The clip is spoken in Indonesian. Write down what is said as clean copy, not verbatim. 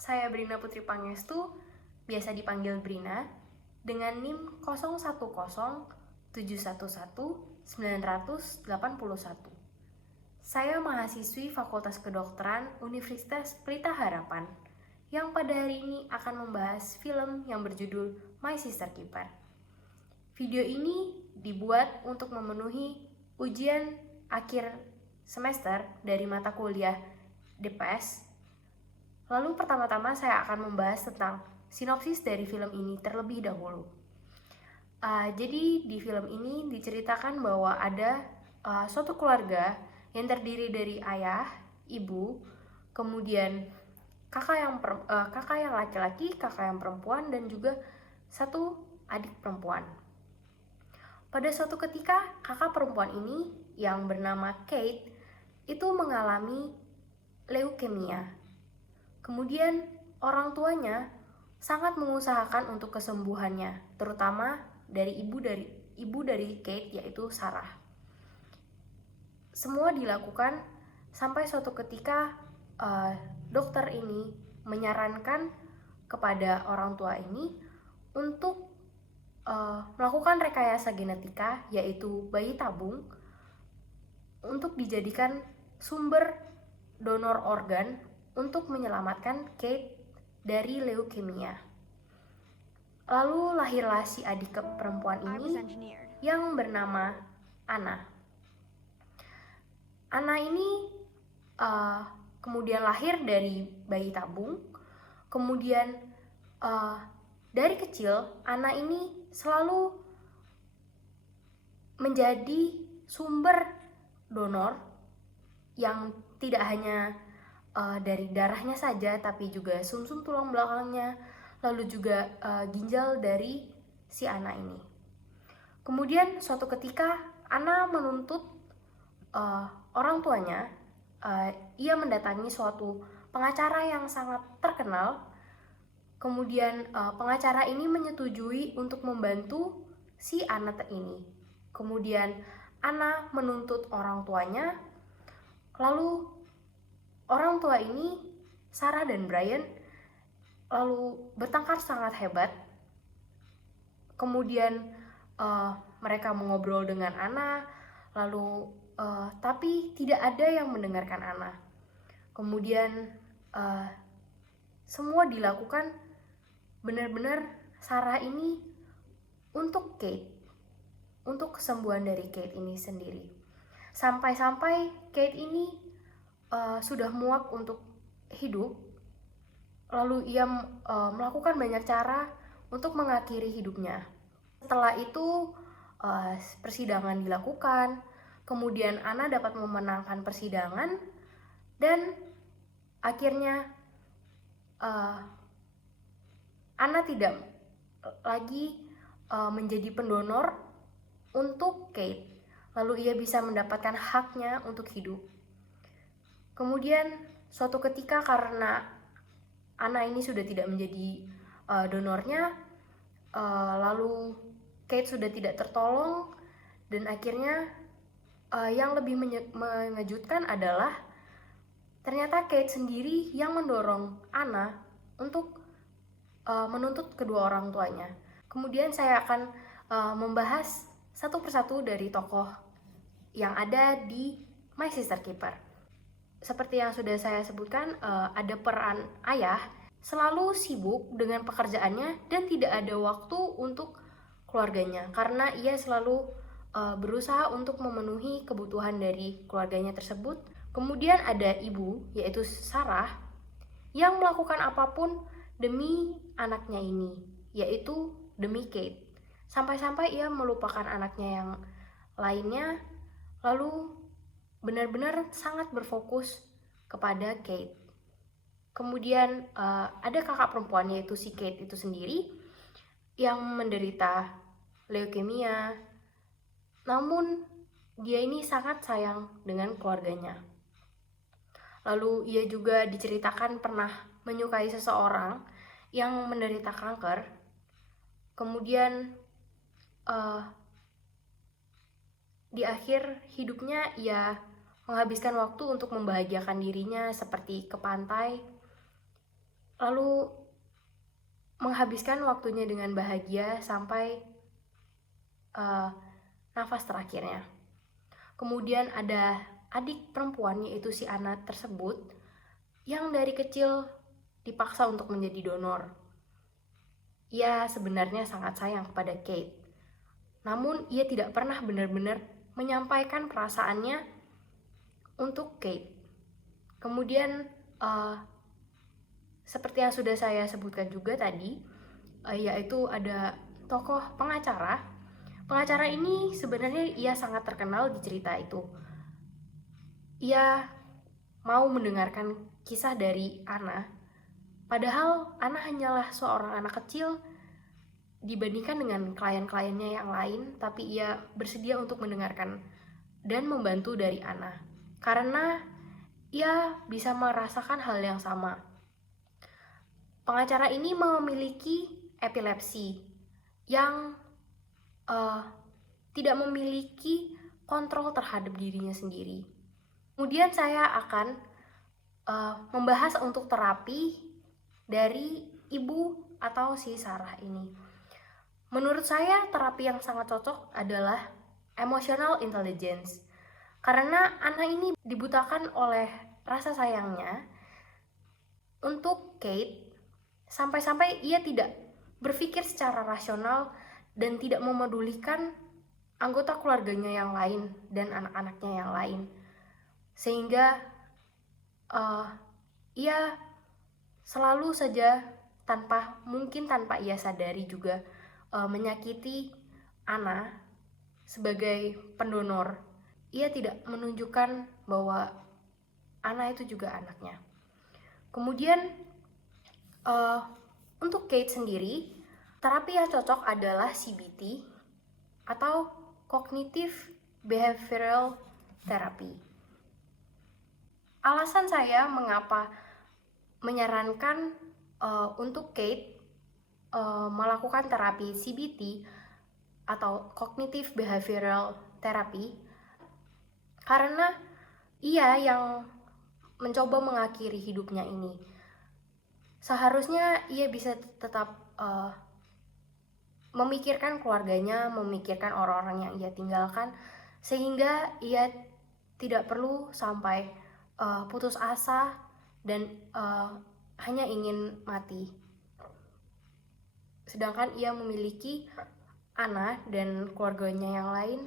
Saya Brina Putri Pangestu, biasa dipanggil Brina, dengan NIM 0107119181. Saya mahasiswi Fakultas Kedokteran Universitas Pelita Harapan, yang pada hari ini akan membahas film yang berjudul My Sister Keeper. Video ini dibuat untuk memenuhi ujian akhir semester dari mata kuliah DPS. Lalu pertama-tama saya akan membahas tentang sinopsis dari film ini terlebih dahulu. Jadi di film ini diceritakan bahwa ada suatu keluarga yang terdiri dari ayah, ibu, kemudian kakak yang laki-laki, kakak yang perempuan, dan juga satu adik perempuan. Pada suatu ketika, kakak perempuan ini yang bernama Kate itu mengalami leukemia. Kemudian orang tuanya sangat mengusahakan untuk kesembuhannya, terutama dari ibu dari Kate, yaitu Sarah. Semua dilakukan sampai suatu ketika dokter ini menyarankan kepada orang tua ini untuk melakukan rekayasa genetika, yaitu bayi tabung, untuk dijadikan sumber donor organ untuk menyelamatkan Kate dari leukemia. Lalu lahirlah si adik perempuan ini yang bernama Anna. Anna ini kemudian lahir dari bayi tabung. Kemudian dari kecil Anna ini selalu menjadi sumber donor yang tidak hanya dari darahnya saja, tapi juga sumsum tulang belakangnya, lalu juga ginjal dari si Anna ini. Kemudian suatu ketika Anna menuntut orang tuanya, ia mendatangi suatu pengacara yang sangat terkenal. Kemudian pengacara ini menyetujui untuk membantu si Anna ini. Kemudian Anna menuntut orang tuanya, lalu orang tua ini, Sarah dan Brian, lalu bertengkar sangat hebat. Kemudian mereka mengobrol dengan Anna, lalu tapi tidak ada yang mendengarkan Anna. Kemudian semua dilakukan benar-benar Sarah ini untuk Kate, untuk kesembuhan dari Kate ini sendiri. Sampai-sampai Kate ini sudah muak untuk hidup, lalu ia melakukan banyak cara untuk mengakhiri hidupnya. Setelah itu persidangan dilakukan, kemudian Anna dapat memenangkan persidangan, dan akhirnya Anna tidak lagi menjadi pendonor untuk Kate, lalu ia bisa mendapatkan haknya untuk hidup. Kemudian suatu ketika karena Anna ini sudah tidak menjadi donornya, lalu Kate sudah tidak tertolong, dan akhirnya yang lebih mengejutkan adalah ternyata Kate sendiri yang mendorong Anna untuk menuntut kedua orang tuanya. Kemudian saya akan membahas satu persatu dari tokoh yang ada di My Sister Keeper. Seperti yang sudah saya sebutkan, ada peran ayah selalu sibuk dengan pekerjaannya dan tidak ada waktu untuk keluarganya, karena ia selalu berusaha untuk memenuhi kebutuhan dari keluarganya tersebut. Kemudian ada ibu, yaitu Sarah, yang melakukan apapun demi anaknya ini, yaitu demi Kate. Sampai-sampai ia melupakan anaknya yang lainnya, lalu benar-benar sangat berfokus kepada Kate. Kemudian ada kakak perempuan, yaitu si Kate itu sendiri, yang menderita leukemia. Namun dia ini sangat sayang dengan keluarganya. Lalu ia juga diceritakan pernah menyukai seseorang yang menderita kanker. Kemudian di akhir hidupnya ia menghabiskan waktu untuk membahagiakan dirinya, seperti ke pantai. lalu menghabiskan waktunya dengan bahagia sampai nafas terakhirnya. Kemudian ada adik perempuan, yaitu si Anna tersebut, yang dari kecil dipaksa untuk menjadi donor. Ia sebenarnya sangat sayang kepada Kate, namun ia tidak pernah benar-benar menyampaikan perasaannya untuk Kate. Kemudian seperti yang sudah saya sebutkan juga tadi, yaitu ada tokoh pengacara. Pengacara ini sebenarnya ia sangat terkenal di cerita itu. Ia mau mendengarkan kisah dari Anna, padahal Anna hanyalah seorang anak kecil dibandingkan dengan klien-kliennya yang lain, tapi ia bersedia untuk mendengarkan dan membantu dari Anna, karena ia bisa merasakan hal yang sama. Pengacara ini memiliki epilepsi yang tidak memiliki kontrol terhadap dirinya sendiri. Kemudian saya akan membahas untuk terapi dari ibu atau si Sarah ini. Menurut saya terapi yang sangat cocok adalah emotional intelligence, karena anak ini dibutakan oleh rasa sayangnya untuk Kate, sampai-sampai ia tidak berpikir secara rasional dan tidak memedulikan anggota keluarganya yang lain dan anak-anaknya yang lain, sehingga ia selalu saja tanpa ia sadari juga menyakiti Anna sebagai pendonor. Ia tidak menunjukkan bahwa Anna itu juga anaknya. Kemudian untuk Kate sendiri, terapi yang cocok adalah CBT atau Cognitive Behavioral Therapy. Alasan saya mengapa menyarankan untuk Kate melakukan terapi CBT atau Cognitive Behavioral Therapy, karena ia yang mencoba mengakhiri hidupnya ini. Seharusnya ia bisa tetap memikirkan keluarganya, memikirkan orang-orang yang ia tinggalkan, sehingga ia tidak perlu sampai putus asa dan hanya ingin mati. Sedangkan ia memiliki Anna dan keluarganya yang lain